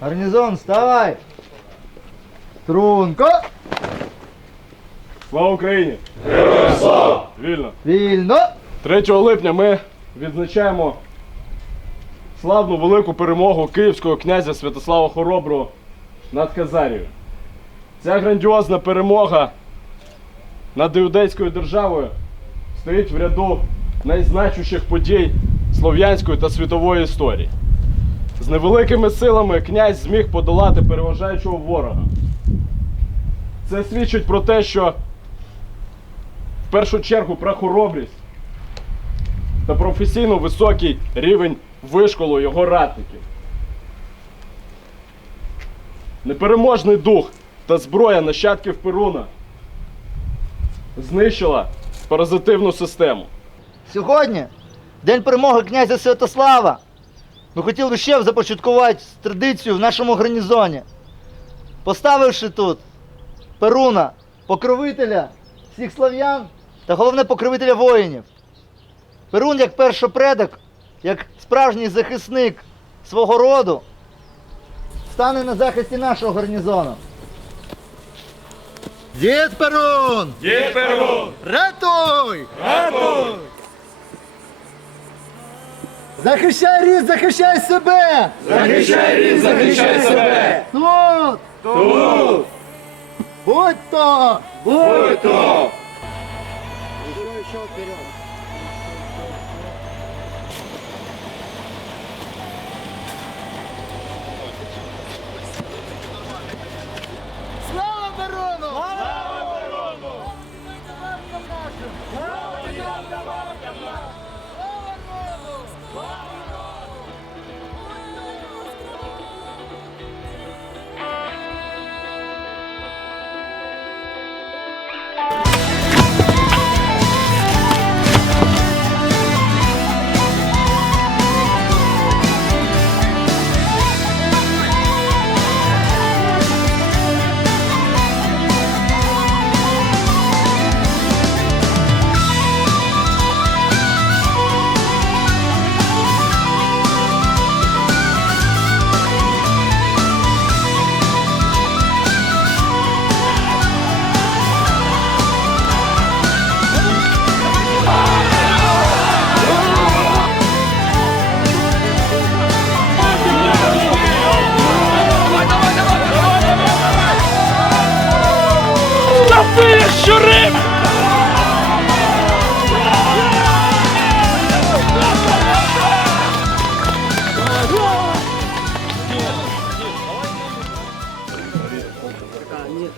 Гарнизон, вставай! Струнко! Слава Україні! Героям слава! Вільно! Вільно! 3 липня ми відзначаємо славну велику перемогу київського князя Святослава Хороброго над Хазарією. Ця грандіозна перемога над іудейською державою стоїть в ряду найзначущих подій слов'янської та світової історії. З невеликими силами князь зміг подолати переважаючого ворога. Це свідчить про те, що в першу чергу про хоробрість та професійно високий рівень вишколу його ратників. Непереможний дух та зброя нащадків Перуна знищила паразитивну систему. Сьогодні День перемоги князя Святослава. Ми хотіли ще започаткувати традицію в нашому гарнізоні, поставивши тут Перуна, покровителя всіх слав'ян та головне покровителя воїнів. Перун як першопредок, як справжній захисник свого роду, стане на захисті нашого гарнізону. Дід Перун! Дід Перун! Ратуй! Ратуй! Захищай рід, захищай себе! Захищай рід, захищай себе! Тут! Тут! Будь то! Будь то! Слава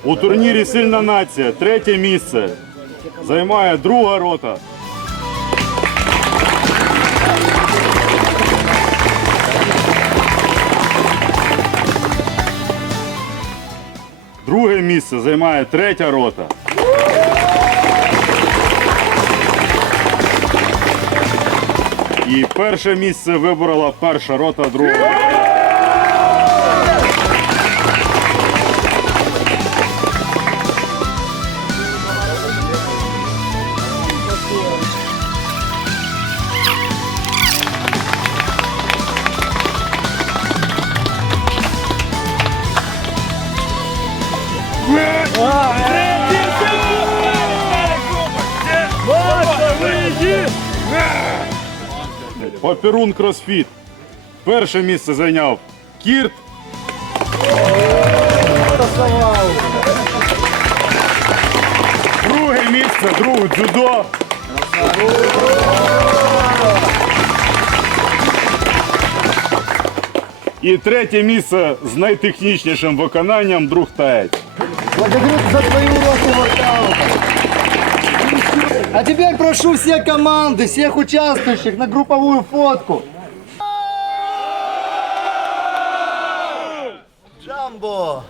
У турнірі Сильна нація третє місце займає друга рота. Друге місце займає третя рота. І перше місце виборола перша рота друга. Паперун Кросфіт. Перше місце зайняв Кірт. Друге місце, друге дзюдо. І третє місце з найтехнічнішим виконанням друг Таець. Благодарю за твои уроки воркаута. А теперь прошу все команды, всех участвующих на групповую фотку. Джамбо!